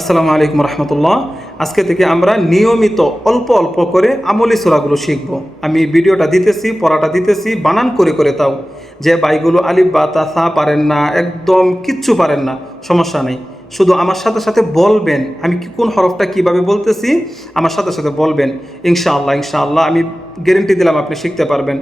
আসসালামু আলাইকুম রহমতুল্লাহ। আজকে থেকে আমরা নিয়মিত অল্প অল্প করে আমলি সূরাগুলো শিখব। আমি ভিডিওটা দিতেছি, পড়াটা দিতেছি, বানান করে করে তাও। যে ভাইগুলো আলিফ বা তা সা পারেন না, একদম কিচ্ছু পারেন না, সমস্যা নেই, শুধু আমার সাথে সাথে বলবেন আমি কোন হরফটা কিভাবে বলতেছি, আমার সাথে সাথে বলবেন। ইনশাআল্লাহ ইনশাআল্লাহ আমি গ্যারেন্টি দিলাম আপনি শিখতে পারবেন।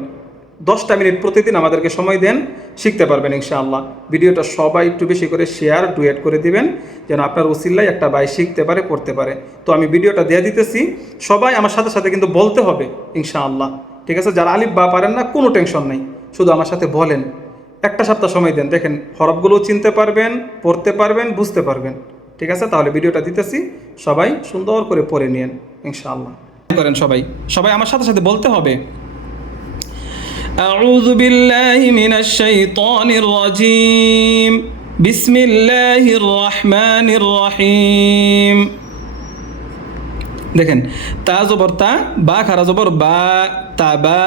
10টা মিনিট প্রতিদিন আমাদেরকে সময় দেন, শিখতে পারবেন ইনশাআল্লাহ। ভিডিওটা সবাই একটু বেশি করে শেয়ার ডুয়েট করে দিবেন, যেন আপনার উসিল্লায় একটা ভাই শিখতে পারে, পড়তে পারে। তো আমি ভিডিওটা দিয়ে দিতেছি, সবাই আমার সাথে সাথে কিন্তু বলতে হবে ইনশাআল্লাহ, ঠিক আছে? যারা আলিফ বা পারেন না কোনো টেনশন নেই, শুধু আমার সাথে বলেন। একটা সপ্তাহ সময় দেন, দেখেন হরফগুলো চিনতে পারবেন, পড়তে পারবেন, বুঝতে পারবেন, ঠিক আছে? তাহলে ভিডিওটা দিতেছি, সবাই সুন্দর করে পড়ে নিন ইনশাআল্লাহ। করেন সবাই, সবাই আমার সাথে সাথে বলতে হবে। أعوذ بالله من الشيطان الرجيم بسم الله الرحمن الرحيم। দেখেন তা জবর তা, বা খারা জবর বা, তাবা,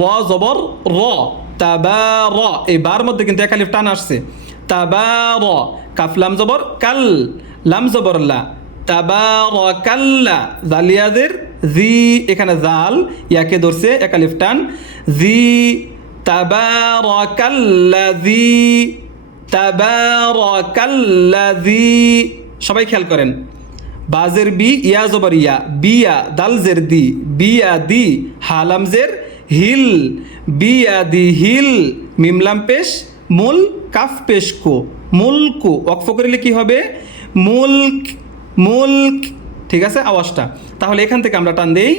র জবর র, তাবা র। এই বার মধ্যে কিন্তু এক আলিফ টান আসছে, তাবা র। কাফ লাম জবর কাল, লাম জবর লা, তাবা র কাল্লা। জালিয়াদের জি, এখানে জাল ইয়াকে ধরছে এক আলিফ টান, জি। তাবা র কাল্লা জি, তাবা র কাল্লা জি। সবাই খেয়াল করেন। বাজের বি, ইয়া জবর ইয়া, বিয়া, দালজের দি, বিয়া দি, হালামজের হিল, বিয়া দি হিল। মিমলাম পেশ মুল, কাফ পেশ কো, মুলকু। ওয়াকফ করিলে কি হবে? মুলক, মুলক, ঠিক আছে আওয়াজটা। তাহলে এখান থেকে আমরা টান দেই,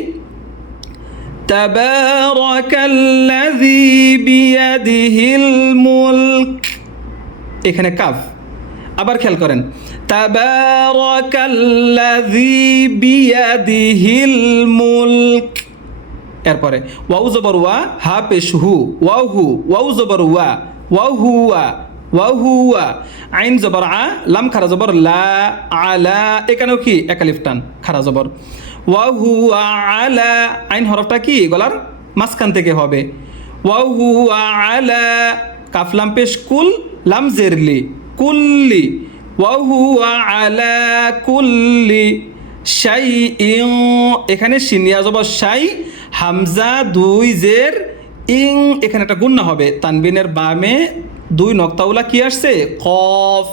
তাবারাকাল্লাযী বিয়াদিহিল মুলক। এখানে কাফ। আবার খেয়াল করেন, তাবারাকাল্লাযী বিয়াদিহিল মুলক। এরপরে ওয়াও জবর ওয়া, হা পেশ হু, ওয়াও হু, ওয়াও জবর ওয়া, ওয়াও হুয়া, ওয়াও হুয়া। আইন জবর আ, লাম খারা জবর লা, আলা। এখানেও কি এক আলিফ টান, খারা জবর। ওয়াও হুয়া আলা, আইন হরফটা কি গলার মাঝখান থেকে হবে। ওয়াও হুয়া আলা, কাফ লাম পেশ কুল, লাম জেরলি, কুল্লি। ওয়াও হুয়া আলা কুল্লি শাইইন। এখানে শিনিয়া জবর শাই, হামজা দুই জের ইং। এখানে একটা গুন্না হবে, তানবিনের বামে দুই নক্তাউলা কি আসছে, কফ,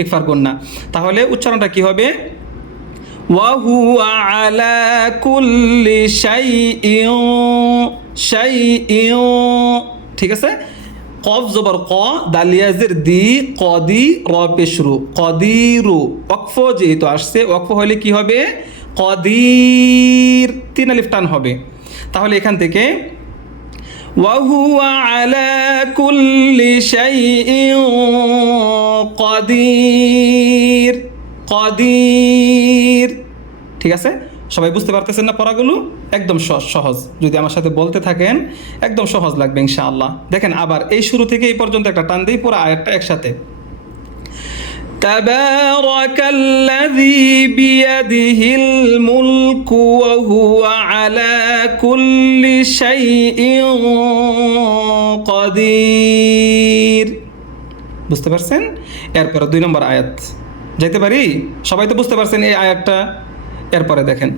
ইকফার গুন্না। তাহলে উচ্চারণটা কি হবে? ওয়া হুয়া আলা কুল্লি শাইইন, শাইইন, ঠিক আছে? কফ জবর ক, দালিয়াজের দি, কদি, র পেশরু, কদিরু। ওয়াকফ যেহেতু আসছে, ওয়াকফ হলে কি হবে? কদির, তিন আলিফ টান হবে। তাহলে এখান থেকে ওয়া হুয়া আলা কুল্লি শাইইন কদির, কদির, ঠিক আছে? সবাই বুঝতে পারতেছেন না পড়াগুলো? একদম সহজ, যদি আমার সাথে বলতে থাকেন একদম সহজ লাগবে ইনশাআল্লাহ। দেখেন আবার এই শুরু থেকে এই পর্যন্ত একটা টান দিই, পুরো আয়াতটা একসাথে। তাবারাকাল্লাযী বিয়াদিহিল মুলকু ওয়া হুয়া আলা কুল্লি শাইইন কদির। বুঝতে পারছেন? এরপরে 2 নম্বর আয়াত যাইতে পারি? সবাই তো বুঝতে পারছেন এই আয়াতটা। এরপরে দেখেন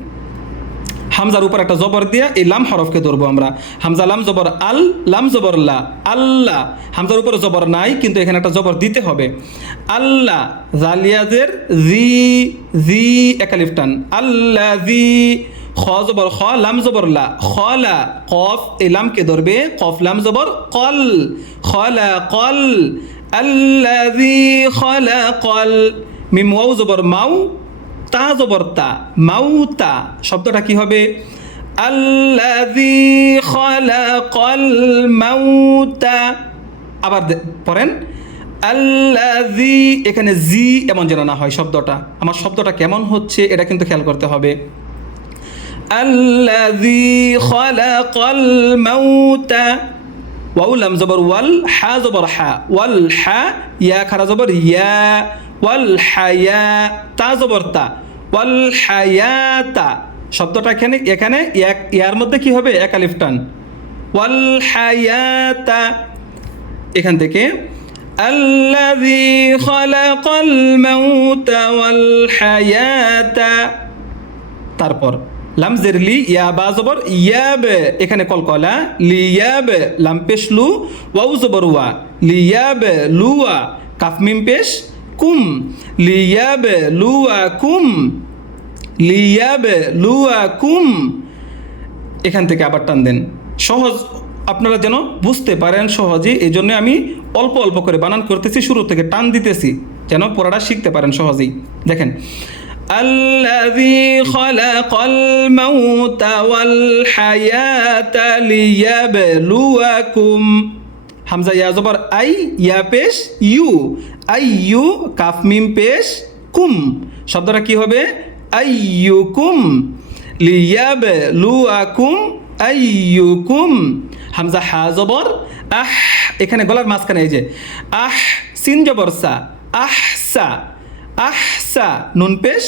হামজার উপর একটা জবর দিয়া এই লাম হরফকে ধরবো আমরা। হামজা লাম জবর আল, লাম জবর লা, আল্লাহ। হামজার উপরে জবর নাই, কিন্তু এখানে একটা জবর দিতে হবে। আল্লাহ, জালিয়াজের জি, জি এক আলিফ টান, আল্লাযী। খ জবর খ, লাম জবর লা, খলা। কফ এই লামকে ধরবে, কফ লাম জবর কল, খলা কল, আল্লাযী খলাকল। মিম ওয়াও জবর মাউ, তা জবর তা, মাউতা। শব্দটা কি হবে? আল্লাযী খালাকাল মাউতা। আবার পড়েন আল্লাযী। এখানে জি এমন যেন না হয় শব্দটা। আমার শব্দটা কেমন হচ্ছে এটা কিন্তু খেয়াল করতে হবে। আল্লাযী খালাকাল মাউতা। ওয়াও লাম জবর ওয়াল, হা জবর হা, ওয়াল হা, ইয়া খারা জবর ইয়া, ওয়াল হায়া, তা জবর তা, ওয়াল হায়াতা। শব্দটা এখানে এখানে ইয়ার মধ্যে কি হবে? এক আলিফ টান, ওয়াল হায়াতা। এখান থেকে আল্লাযী খালাকাল মাউতা ওয়াল হায়াতা। তারপর লাম জের লি ইয়া বা জবর ইয়াব, এখানে কলকলা লিয়াব, লাম পেশ লু, ওয়াও জবর ওয়া লিয়াব লুয়া, কাফ মিম পেশ কুম, লিয়াব লুয়া কুম, লিয়াব লুয়া কুম। এখান থেকে আবার টান দেন, সহজ আপনারা যেন বুঝতে পারেন সহজেই, এই জন্য আমি অল্প অল্প করে বানান করতেছি, শুরু থেকে টান দিতেছি যেন পড়াটা শিখতে পারেন সহজেই। দেখেন, আল্লাযী খালাকাল মাউতা ওয়াল হায়াতা লিয়াবলুয়াকুম। হামজা ইয়া জবর আই, ইয়া পেশ ইউ, আই ইউ, কাফ মিম পেশ কুম, শব্দটা কি হবে? আইয়ুকুম, লিয়াবলুয়াকুম আইয়ুকুম। হামজা হা জবর আহ, এখানে গলার মাঝখানে এই যে আহ, সিন জবর সা, আহসা, আহসা, নুন পেশ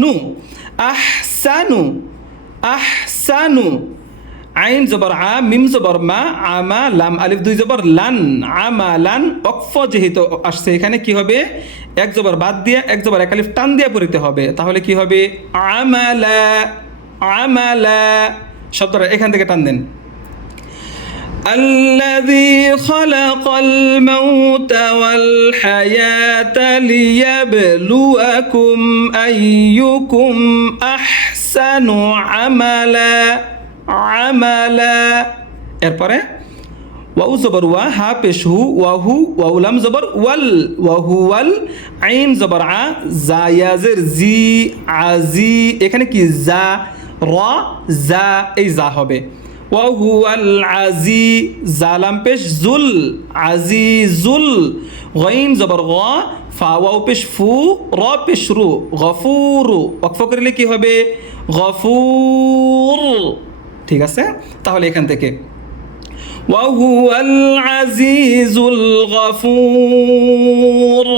নু, আহসানু, আহসানু। আইন জবর আ, মিম জবর মা, আমা, লাম আলিফ দুই জবর লান, আমালান। অক্ফ যেহেতু আসছে এখানে কি হবে? এক জবর বাদ দিয়ে এক জবর এক আলিফ টান দিয়ে পড়িতে হবে, তাহলে কি হবে? আমালা, আমালা। শব্দটা এখান থেকে টান দেন। الذي خلق الموت والحياة ليبلوكم أيكم أحسن عملا, عملا। এরপরে ওয়াউ জবর ওয়া, হা পেশ হু, ওয়াহু, ওয়াউলাম জবর ওয়াল, ওয়াহুয়াল, আইন জবর আ, জা ইয়াজের জি, আজি, এখানে কি জা, র, জা, এই জা হবে। ওয়াহুয়াল আজি, জালাম পেশ জুল, আজিজুল, গইন জবর গ, ফা ওয়াও পেশ ফু, র পেশ রু, গফুরু। ওয়াকফ করলে কি হবে? গফুর। ঠিক আছে, তাহলে এখান থেকে ওয়াহুয়াল আজিজুল গফুর।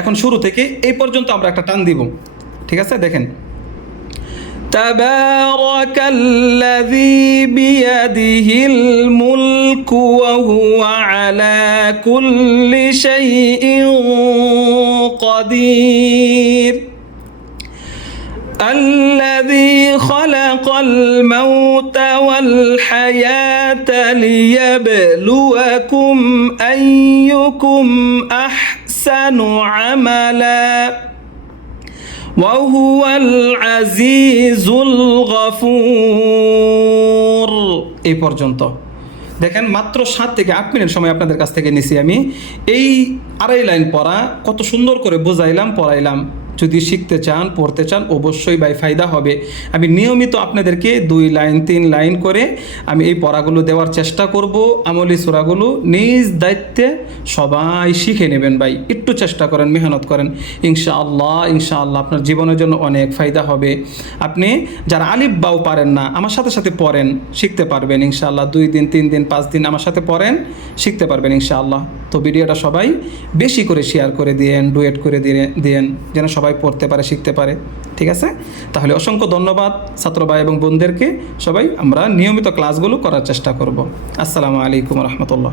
এখন শুরু থেকে এই পর্যন্ত আমরা একটা টান দিব, ঠিক আছে? দেখেন, তাবারাকাল্লাযী বিয়াদিহিল মুলকু ওয়া হুয়া আলা কুল্লি শাইইন কাদির। الذي خلق الموت والحياة ليبلوكم أيكم أحسن عملا وهو العزيز الغفور। এই পর্যন্ত দেখেন, মাত্র 7 থেকে 8 মিনিট সময় আপনাদের কাছ থেকে নিছি আমি। এই আড়াই লাইন পড়া কত সুন্দর করে বোঝাইলাম, পড়াইলাম। যদি শিখতে চান, পড়তে চান, অবশ্যই ভাই ফায়দা হবে। আমি নিয়মিত আপনাদেরকে 2 লাইন 3 লাইন করে আমি এই পড়াগুলো দেওয়ার চেষ্টা করব। আমলি সূরাগুলো নিজ দায়িত্বে সবাই শিখে নেবেন ভাই, একটু চেষ্টা করেন, মেহনত করেন, ইনশাআল্লাহ ইনশাআল্লাহ আপনার জীবনের জন্য অনেক ফায়দা হবে। আপনি যারা আলিফ বাও পারেন না, আমার সাথে সাথে পড়েন, শিখতে পারবেন ইনশাআল্লাহ। 2 দিন 3 দিন 5 দিন আমার সাথে পড়েন, শিখতে পারবেন ইনশাআল্লাহ। তো ভিডিওটা সবাই বেশি করে শেয়ার করে দিয়েন, ডুয়েট করে দিয়েন, যেন সবাই পড়তে পারে, শিখতে পারে, ঠিক আছে? তাহলে অসংখ্য ধন্যবাদ ছাত্র ভাই এবং বোনদেরকে। সবাই আমরা নিয়মিত ক্লাসগুলো করার চেষ্টা করব। আসসালামু আলাইকুম রহমতুল্লাহ।